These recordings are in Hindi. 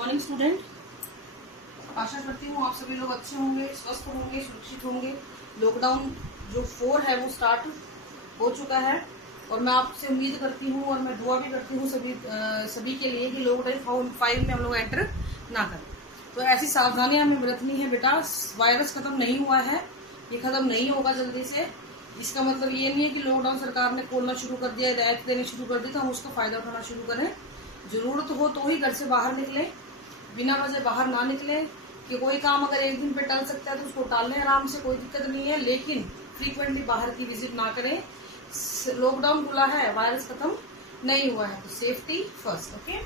मॉर्निंग स्टूडेंट, आशा करती हूँ आप सभी लोग अच्छे होंगे, स्वस्थ होंगे, सुरक्षित होंगे। लॉकडाउन जो 4 है वो स्टार्ट हो चुका है और मैं आपसे उम्मीद करती हूँ और मैं दुआ भी करती हूँ सभी के लिए कि लॉकडाउन 5 में हम लोग एंटर ना करें। तो ऐसी सावधानियां हमें बरतनी है बेटा। वायरस खत्म नहीं हुआ है, ये खत्म नहीं होगा जल्दी से। इसका मतलब ये नहीं है कि लॉकडाउन सरकार ने खोलना शुरू कर दिया, रियायत देनी शुरू कर दी तो हम उसका फायदा उठाना शुरू करें। जरूरत हो तो ही घर से बाहर निकले, बिना वजह बाहर ना निकले। कि कोई काम अगर एक दिन पे टल सकता है तो उसको टाल लें आराम से, कोई दिक्कत नहीं है, लेकिन फ्रीक्वेंटली बाहर की विजिट ना करें। लॉकडाउन खुला है, वायरस खत्म नहीं हुआ है, तो safety first. Okay,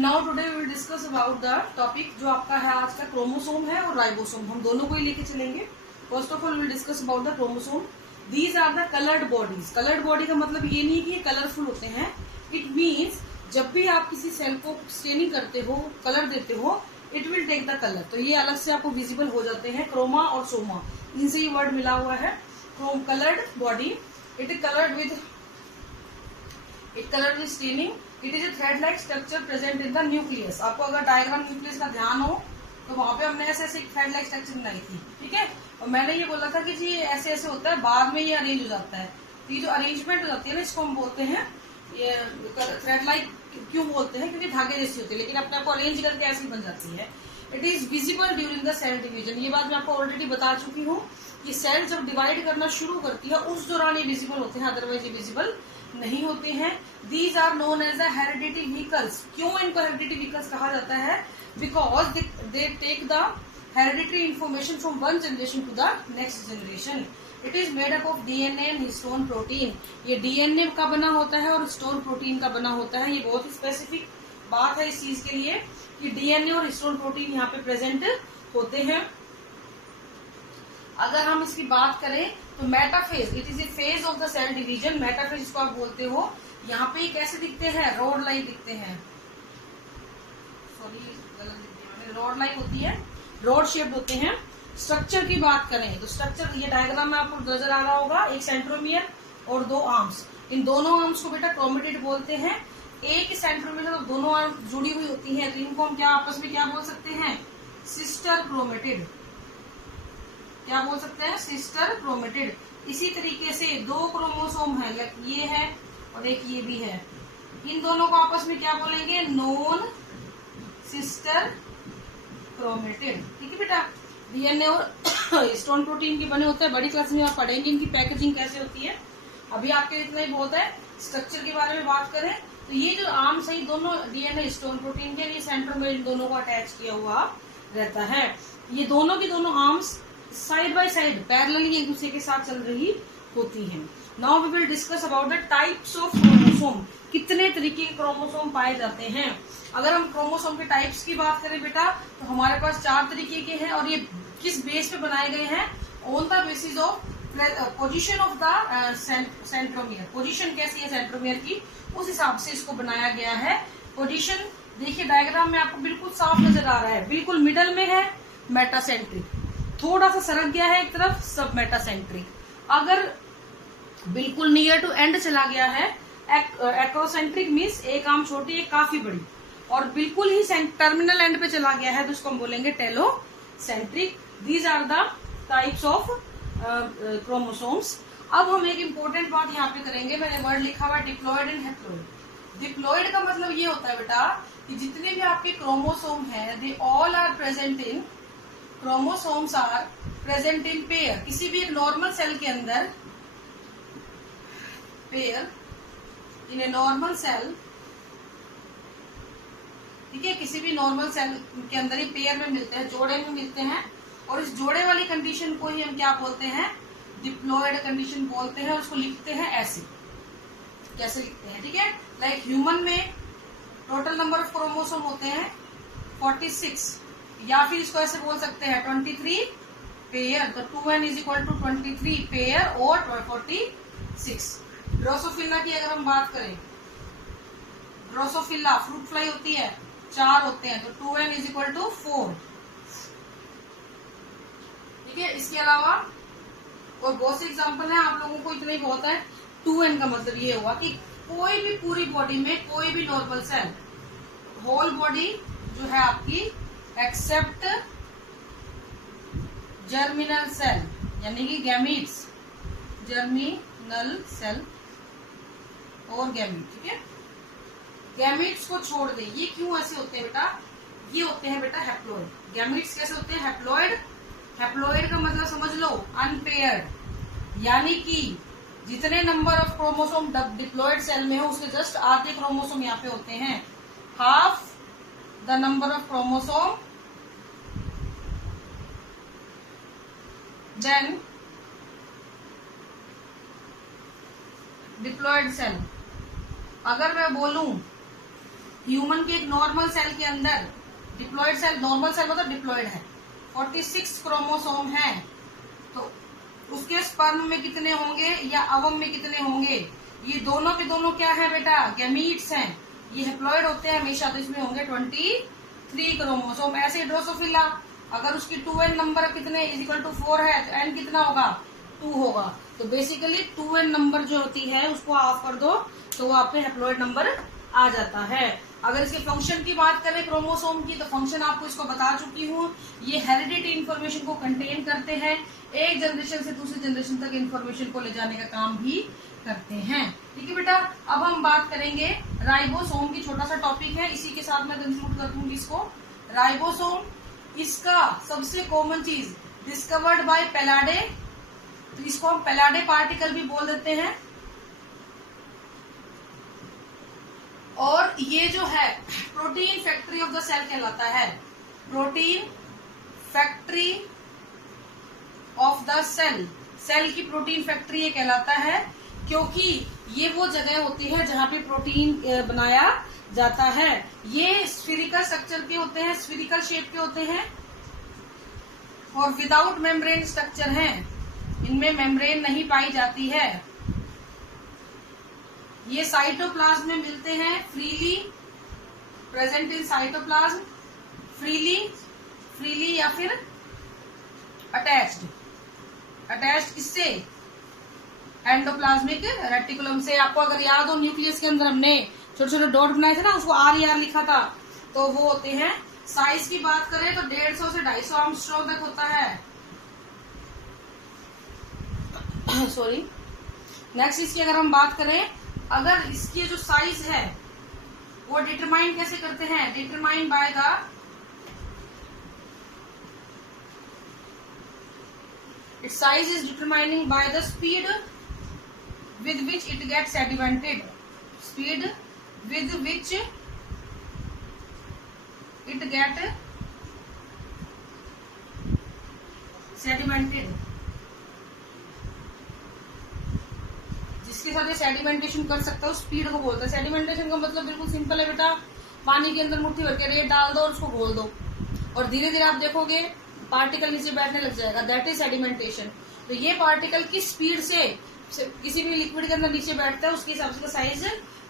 now today we will discuss about the topic जो आपका है आज का, क्रोमोसोम है और राइबोसोम, हम दोनों को ही लेके चलेंगे। First of all will discuss about the chromosome. These are the coloured bodies. Coloured body का मतलब ये नहीं कि ये कलरफुल होते हैं। इट मीन्स जब भी आप किसी सेल को स्टेनिंग करते हो, कलर देते हो, it will take the colour. तो ये अलग से आपको विजिबल हो जाते हैं। क्रोमा और सोमा, इनसे ये वर्ड मिला हुआ है। Chrome coloured body, it is coloured with staining. It is A thread like structure present in the nucleus. आपको अगर डायग्राम न्यूक्लियस का ध्यान हो तो वहां पे हमने ऐसे ऐसे थ्रेड लाइक स्ट्रक्चर बनाई थी, ठीक है। और मैंने ये बोला था कि जी ऐसे ऐसे होता है, बाद में ये अरेंज हो जाता है। तो ये जो अरेंजमेंट हो जाती है ना, इसको हम बोलते हैं, ये थ्रेड लाइक क्यों बोलते हैं, क्योंकि धागे जैसी होती है, लेकिन अपने आप को अरेंज करके ऐसी बन जाती है। It is visible during the cell division. ये बात मैं आपको ऑलरेडी बता चुकी हूँ कि सेल जब डिवाइड करना शुरू करती है उस दौरान ये विजिबल होते हैं, अदरवाइज ये विजिबल नहीं होते हैं। These are known as the heredity vehicles. क्यों इनको हेरिडिटी व्हीकल्स कहा जाता है? Because they take the hereditary information from one generation to the next generation. It is made up of DNA and histone protein. ये डीएनए का बना होता है और हिस्टोन प्रोटीन का बना होता है। ये बहुत ही स्पेसिफिक बात है इस चीज के लिए कि डीएनए और हिस्टोन प्रोटीन यहाँ पे प्रेजेंट होते हैं। अगर हम इसकी बात करें तो metaphase, it is a phase of the cell division. Metaphase इसको आप बोलते हो। यहाँ पे कैसे दिखते हैं? रॉड लाइक दिखते हैं, सॉरी गलत दिखते हैं, रॉड लाइक होती है, रॉड शेप्ड होते हैं। स्ट्रक्चर की बात करें तो स्ट्रक्चर, ये डायग्राम में आपको नजर आ रहा होगा, एक सेंट्रोमियर और 2 आर्म्स। इन दोनों आर्म्स को बेटा क्रोमेटिड बोलते हैं। एक सेंट्रोमियर जब दोनों आर्म्स जुड़ी हुई होती हैं तो इनको हम क्या आपस में क्या बोल सकते हैं? Sister chromatid. क्या बोल सकते हैं? Sister chromatid. इसी तरीके से 2 क्रोमोसोम है, ये है और एक ये भी है। इन दोनों को आपस में क्या बोलेंगे? Non sister chromatid. ठीक है बेटा। डीएनए और हिस्टोन प्रोटीन के बने होते हैं। बड़ी क्लास में आप पढ़ेंगे इनकी पैकेजिंग कैसे होती है। अभी आपके इतना ही बहुत है। स्ट्रक्चर के बारे में बात करें तो ये जो आर्म्स है, दोनों डीएनए हिस्टोन प्रोटीन के, ये सेंटर में इन दोनों को अटैच किया हुआ रहता है। ये दोनों की दोनों arms side by side parallelly एक दूसरे के साथ चल रही होती हैं। Now we will discuss about the types of chromosome. कितने तरीके के क्रोमोसोम पाए जाते हैं? अगर हम क्रोमोसोम के टाइप्स की बात करें बेटा तो हमारे पास 4 तरीके के हैं। और ये किस बेस पे बनाए गए हैं? On the basis of position of the centromere. Position कैसी है सेंट्रोमियर की, उस हिसाब से इसको बनाया गया है। पोजीशन देखिए डायग्राम में आपको बिल्कुल साफ नजर आ रहा है। बिल्कुल मिडल में है मेटासेंट्रिक, थोड़ा सा सरक गया है एक तरफ सब मेटासेंट्रिक। अगर बिल्कुल नियर टू एंड चला गया है एक्रोसेंट्रिक, मीन्स एक आर्म छोटी एक काफी बड़ी, और बिल्कुल ही टर्मिनल एंड पे चला गया है तो उसको हम बोलेंगे telocentric. These are the types of chromosomes. अब हम एक इम्पोर्टेंट बात यहाँ पे करेंगे। मैंने वर्ड लिखा हुआ है डिप्लॉयड एंड हैप्लॉयड। डिप्लॉयड का मतलब ये होता है बेटा कि जितने भी आपके क्रोमोसोम है, they all are present in, chromosomes are present in pair. किसी भी एक नॉर्मल सेल के अंदर, pair in a normal cell, ठीक है, किसी भी नॉर्मल सेल के अंदर ही पेयर में मिलते हैं, जोड़े में मिलते हैं। और इस जोड़े वाली कंडीशन को ही हम क्या बोलते हैं? डिप्लॉयड कंडीशन बोलते हैं। और उसको लिखते हैं ऐसे, कैसे लिखते हैं? ठीक है, लाइक ह्यूमन में टोटल नंबर ऑफ क्रोमोसोम होते हैं 46, या फिर इसको ऐसे बोल सकते हैं 23 पेयर। तो 2n is equal to 23 pair और 46। ड्रोसोफिला की अगर हम बात करें, ड्रोसोफिला फ्रूट फ्लाई होती है, 4 होते हैं, तो 2n इज इक्वल टू 4। ठीक है, इसके अलावा और बहुत से एग्जाम्पल हैं, आप लोगों को इतना ही बहुत है। 2n का मतलब ये हुआ कि कोई भी पूरी बॉडी में कोई भी नॉर्मल सेल, होल बॉडी जो है आपकी एक्सेप्ट जर्मिनल सेल, यानी कि गैमीट्स, जर्मिनल सेल और गैमीट, ठीक है। गैमीट्स को छोड़ दे। ये क्यों ऐसे होते हैं बेटा? ये होते हैं बेटा हैप्लॉइड। गैमीट्स कैसे होते हैं? हैप्लॉइड। हैप्लॉइड का मतलब समझ लो अनपेयर्ड, यानी कि जितने number of chromosome diploid cell में हो उसके जस्ट आधे क्रोमोसोम यहाँ पे होते हैं। Half the number of chromosome then diploid cell. अगर मैं बोलूं ह्यूमन के एक नॉर्मल सेल के अंदर डिप्लॉइड सेल, नॉर्मल सेल मतलब डिप्लॉइड है, 46 क्रोमोसोम है, तो उसके स्पर्म में कितने होंगे या अवम में कितने होंगे? ये दोनों के दोनों क्या है बेटा? गैमीट्स हैं। ये हैप्लॉइड होते हैं हमेशा, तो इसमें होंगे 23 क्रोमोसोम। ऐसे ड्रोसोफिला, अगर उसकी 2n नंबर कितने इक्वल टू 4 है तो n कितना होगा? 2 होगा। तो बेसिकली 2n नंबर जो होती है उसको ऑफ कर दो तो वो आप पे हैप्लॉइड नंबर आ जाता है। अगर इसके फंक्शन की बात करें क्रोमोसोम की, तो फंक्शन आपको इसको बता चुकी हूँ। ये हेरिडिटी इन्फॉर्मेशन को कंटेन करते हैं, एक जनरेशन से दूसरी जनरेशन तक इन्फॉर्मेशन को ले जाने का काम भी करते हैं। ठीक है बेटा, अब हम बात करेंगे राइबोसोम की। छोटा सा टॉपिक है, इसी के साथ मैं कंक्लूड कर दूंगी इसको। राइबोसोम, इसका सबसे कॉमन चीज डिस्कवर्ड बाय पेलाडे, तो इसको हम पेलाडे पार्टिकल भी बोल देते हैं। और ये जो है protein factory of the cell कहलाता है। Protein factory of the cell, cell की प्रोटीन फैक्ट्री ये कहलाता है, क्योंकि ये वो जगह होती है जहां पे प्रोटीन बनाया जाता है। ये स्फीरिकल स्ट्रक्चर के होते हैं, स्फीरिकल शेप के होते हैं और विदाउट मेम्ब्रेन स्ट्रक्चर हैं, इनमें मेम्ब्रेन नहीं पाई जाती है। ये साइटोप्लाज्म में मिलते हैं, freely present in cytoplasm, freely या फिर अटैच्ड। अटैच्ड किससे? एंडोप्लाज्मिक रेटिकुलम से। आपको अगर याद हो न्यूक्लियस के अंदर हमने छोटे छोटे डॉट बनाए थे ना, उसको RER लिखा था, तो वो होते हैं। साइज की बात करें तो 150 से 250 आर्मस्ट्रॉन्ग तक होता है। सॉरी। नेक्स्ट इसकी अगर हम बात करें, अगर इसकी जो साइज है वो डिटरमाइन कैसे करते हैं? Determine by the its size is determining by the speed with which it gets sedimented. Speed with which it get sedimented. जिसके साथ ये सेडिमेंटेशन कर सकता है उस स्पीड को बोलते हैं। सेडिमेंटेशन का मतलब बिल्कुल सिंपल है बेटा, पानी के अंदर मुट्ठी भर के रेत डाल दो और उसको घोल दो और धीरे धीरे आप देखोगे पार्टिकल नीचे बैठने लग जाएगा, दैट इज सेडिमेंटेशन। तो ये पार्टिकल किस स्पीड से किसी भी लिक्विड के अंदर नीचे बैठता है उसके हिसाब से साइज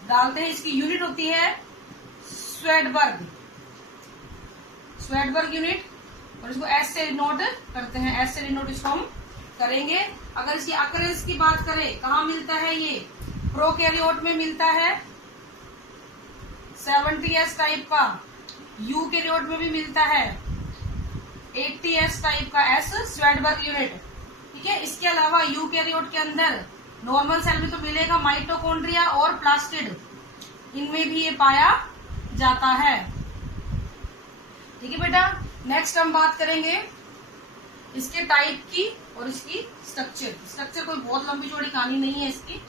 डालते हैं। इसकी यूनिट होती है स्वेडबर्ग यूनिट, और इसको एस से डिनोट करते हैं। एस से डिनोट इसको हम करेंगे। अगर इसकी अकरेंस की बात करें, कहाँ मिलता है ये? प्रोकैरियोट में मिलता है 70s टाइप का, यूकैरियोट में भी मिलता है 80s टाइप का एस स्वेडबर्ग यूनिट। ठीक है, इसके अलावा यूकैरियोट के अंदर नॉर्मल सेल में तो मिलेगा माइटोकॉन्ड्रिया और प्लास्टिड, इनमें भी ये पाया जाता है। ठीक है बेटा, नेक्स्ट हम बात करेंगे इसके टाइप की और इसकी स्ट्रक्चर कोई बहुत लंबी चौड़ी कहानी नहीं है इसकी।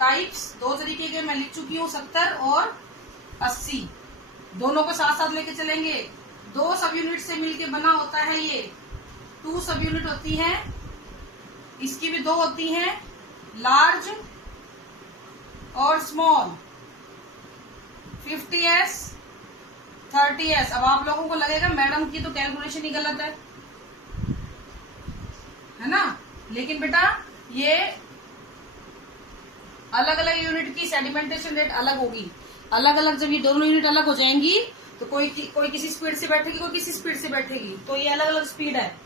टाइप्स दो तरीके के मैं लिख चुकी हूँ, 70 और 80, दोनों को साथ साथ लेके चलेंगे। 2 सब यूनिट से मिलके बना होता है ये, 2 सब यूनिट होती है, इसकी भी 2 होती हैं, लार्ज और स्मॉल, 50s 30s। अब आप लोगों को लगेगा मैडम की तो कैलकुलेशन ही गलत है ना, लेकिन बेटा ये अलग अलग यूनिट की सेडिमेंटेशन रेट अलग होगी। अलग अलग जब ये दोनों यूनिट अलग हो जाएंगी तो कोई किसी स्पीड से बैठेगी, कोई किसी स्पीड से बैठेगी, तो ये अलग अलग स्पीड है।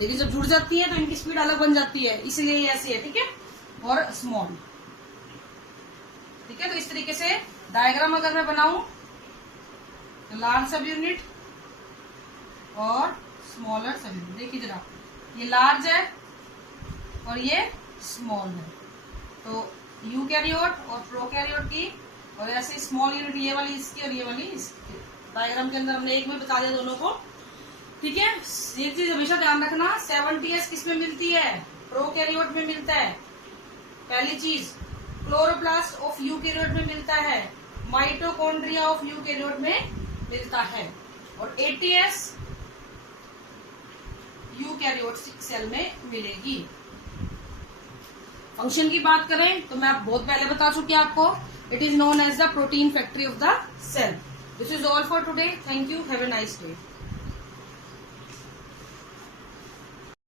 लेकिन जब जुड़ जाती है तो इनकी स्पीड अलग बन जाती है, इसलिए ये ऐसी है। ठीक है, और स्मॉल। ठीक है, तो इस तरीके से डायग्राम अगर मैं बनाऊं तो लार्ज सब यूनिट और स्मॉलर सब यूनिट, देखिए जरा ये लार्ज है और ये स्मॉल है, तो यूकैरियोट और प्रोकैरियोट की, और ऐसे स्मॉल यूनिट ये वाली इसकी और ये वाली इसकी। डायग्राम के अंदर हमने एक में बता दिया दोनों को, ठीक है। ये चीज हमेशा ध्यान रखना, 70s किस में मिलती है, प्रोकैरियोट में मिलता है। पहली चीज क्लोरोप्लास्ट ऑफ यूकैरियोट में मिलता है, माइटोकॉन्ड्रिया ऑफ यूकैरियोट में मिलता है, और 80s यूकैरियोट सेल में मिलेगी। फंक्शन की बात करें तो मैं बहुत पहले बता चुकी आपको, it is known as the protein factory of the cell. This is all for today, thank you, have a nice day.